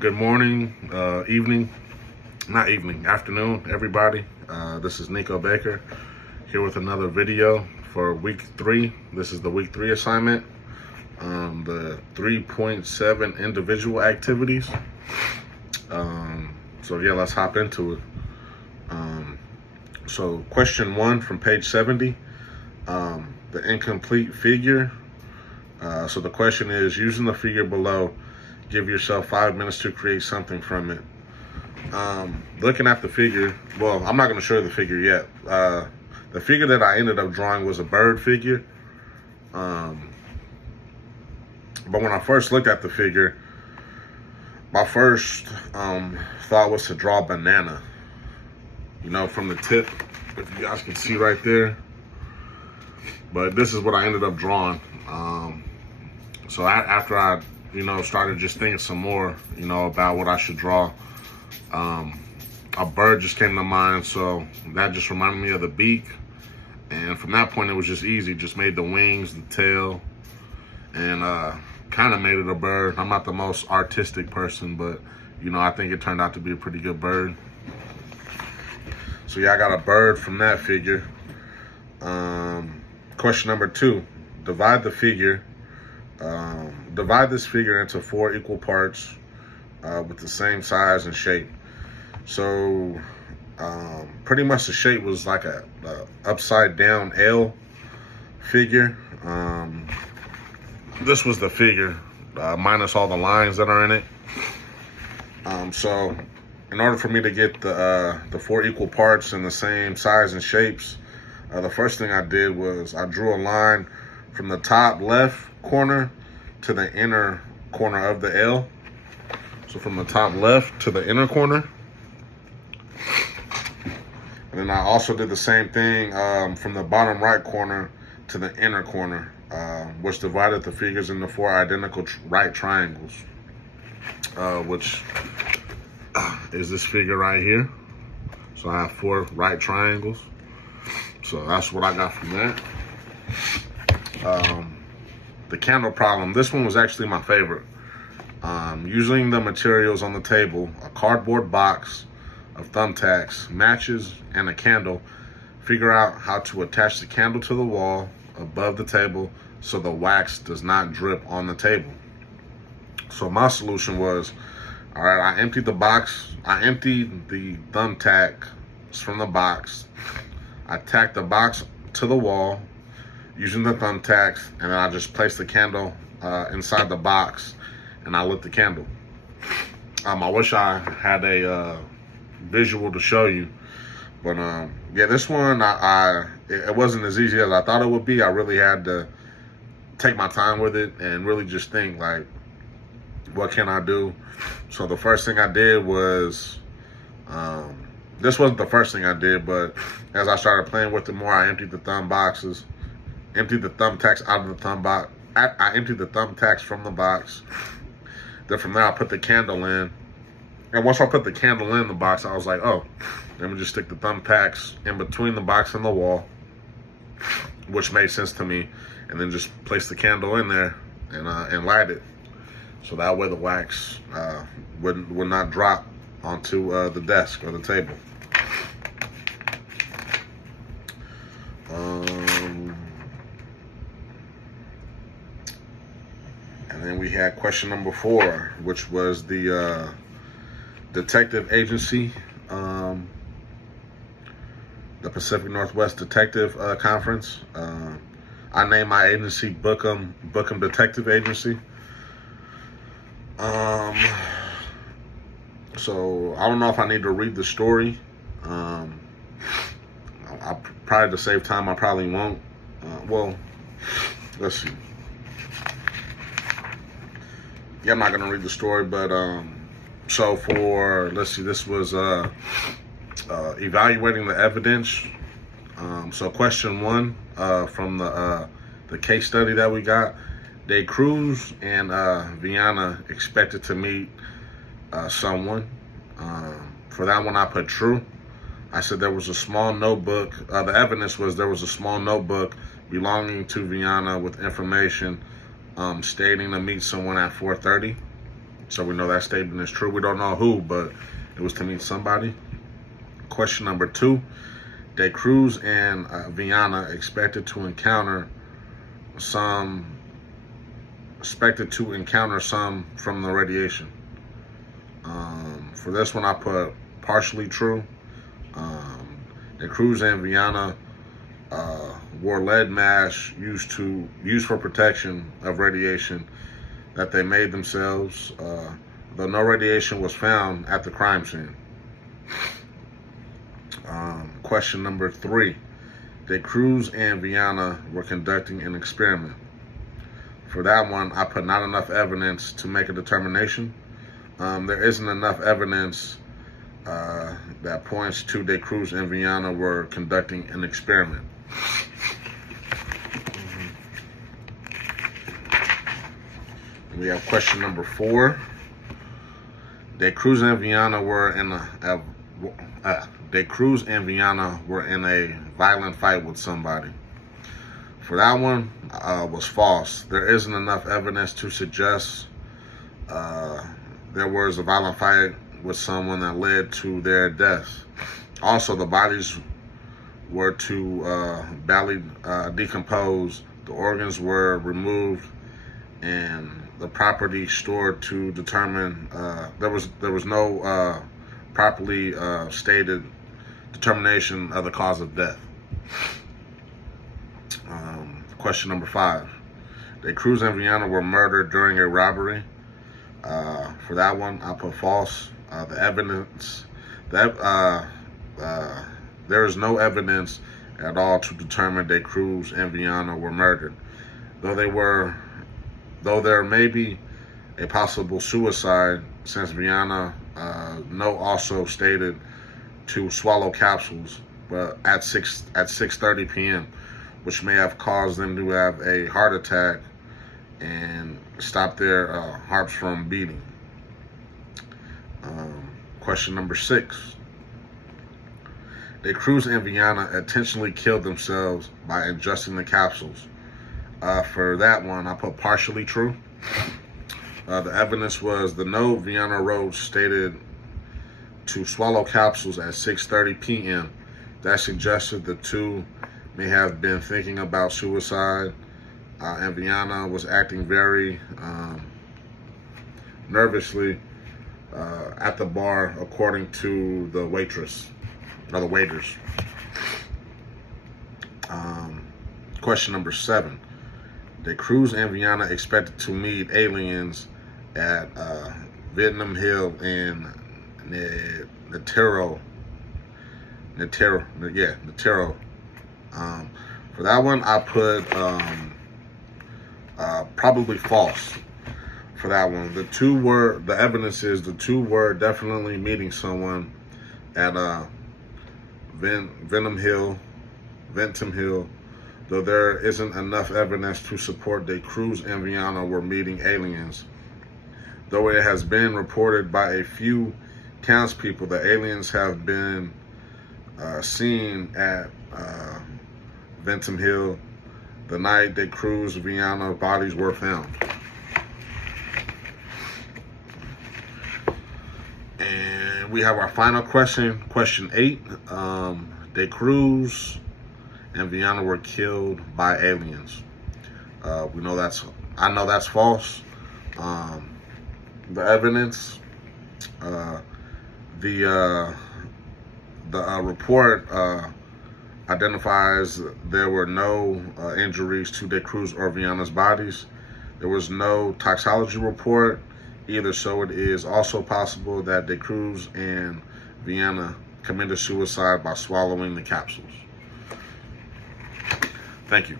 Good morning, afternoon, everybody. This is Nico Baker here with another video for week 3. This is the week 3 assignment, the 3.7 individual activities. So yeah, let's hop into it. So question 1 from page 70, the incomplete figure. So the question is, using the figure below, give yourself 5 minutes to create something from it. Looking at the figure, well, I'm not going to show you the figure yet. The figure that I ended up drawing was a bird figure. But when I first looked at the figure, my first thought was to draw a banana. You know, from the tip, if you guys can see right there. But this is what I ended up drawing. So after I started just thinking some more, about what I should draw. A bird just came to mind, so that just reminded me of the beak. And from that point, it was just easy. Just made the wings, the tail, and kind of made it a bird. I'm not the most artistic person, but, I think it turned out to be a pretty good bird. So yeah, I got a bird from that figure. Question number 2, divide the figure. Divide this figure into 4 equal parts with the same size and shape. So pretty much the shape was like a upside down L figure. This was the figure minus all the lines that are in it. So in order for me to get the 4 equal parts in the same size and shapes, the first thing I did was I drew a line from the top left corner to the inner corner of the L. So from the top left to the inner corner. And then I also did the same thing from the bottom right corner to the inner corner, which divided the figures into 4 identical right triangles, which is this figure right here. So I have 4 right triangles. So that's what I got from that. The candle problem, this one was actually my favorite. Using the materials on the table, a cardboard box of thumbtacks, matches, and a candle, figure out how to attach the candle to the wall above the table so the wax does not drip on the table. So my solution was, all right, I emptied the thumbtacks from the box. I tacked the box to the wall using the thumbtacks, and then I just placed the candle inside the box, and I lit the candle. I wish I had a visual to show you, but yeah, this one it wasn't as easy as I thought it would be. I really had to take my time with it and really just think, like, what can I do? So the first thing I did was, this wasn't the first thing I did, but as I started playing with it more, I emptied the thumbtacks out of the thumb box. I emptied the thumbtacks from the box. Then from there, I put the candle in. And once I put the candle in the box, I was like, oh, let me just stick the thumbtacks in between the box and the wall, which made sense to me. And then just place the candle in there and light it. So that way the wax would not drop onto the desk or the table. And then we had question number 4, which was the detective agency, the Pacific Northwest Detective Conference. I named my agency Bookham Detective Agency. So I don't know if I need to read the story. I probably, to save time, I probably won't. Well, let's see. Yeah, I'm not gonna read the story, but so let's see, this was evaluating the evidence. So question 1 from the case study that we got. De Cruz and Viana expected to meet someone. For that one, I put true. I said there was a small notebook. The evidence was there was a small notebook belonging to Viana with information stating to meet someone at 4:30. So we know that statement is true. We don't know who, but it was to meet somebody. Question number 2. De Cruz and Viana expected to encounter some from the radiation. For this one, I put partially true. De Cruz and Viana wore lead masks used for protection of radiation that they made themselves, though no radiation was found at the crime scene. Question number 3. De Cruz and Viana were conducting an experiment. For that one, I put not enough evidence to make a determination. There isn't enough evidence that points to De Cruz and Viana were conducting an experiment. We have question number 4. De Cruz and Viana were in a violent fight with somebody. For that one, was false. There isn't enough evidence to suggest there was a violent fight with someone that led to their death. Also, the bodies were too badly decomposed. The organs were removed, and the property stored to determine there was no properly stated determination of the cause of death. Question number 5. De Cruz and Viana were murdered during a robbery. For that one, I put false. The evidence that there is no evidence at all to determine De Cruz and Viana were murdered. Though there may be a possible suicide, since Viana also stated to swallow capsules, but at 6:30 p.m., which may have caused them to have a heart attack and stop their hearts from beating. Question number 6. De Cruz and Viana intentionally killed themselves by ingesting the capsules. For that one, I put partially true. The evidence was the note Viana wrote stated to swallow capsules at 6:30 p.m. That suggested the two may have been thinking about suicide, and Viana was acting very nervously at the bar, according to the waitress or the waiters. Question number 7. De Cruz and Viana expected to meet aliens at Vietnam Hill in Netero. For that one, I put probably false. For that one, the evidence is the two were definitely meeting someone at Ventum Hill, though there isn't enough evidence to support De Cruz and Viana were meeting aliens. Though it has been reported by a few townspeople that aliens have been seen at Ventum Hill the night De Cruz and Viana bodies were found. And we have our final question, question 8. De Cruz and Viana were killed by aliens. I know that's false. The evidence, the report identifies there were no injuries to De Cruz or Viana's bodies. There was no toxicology report either, so it is also possible that De Cruz and Viana committed suicide by swallowing the capsules. Thank you.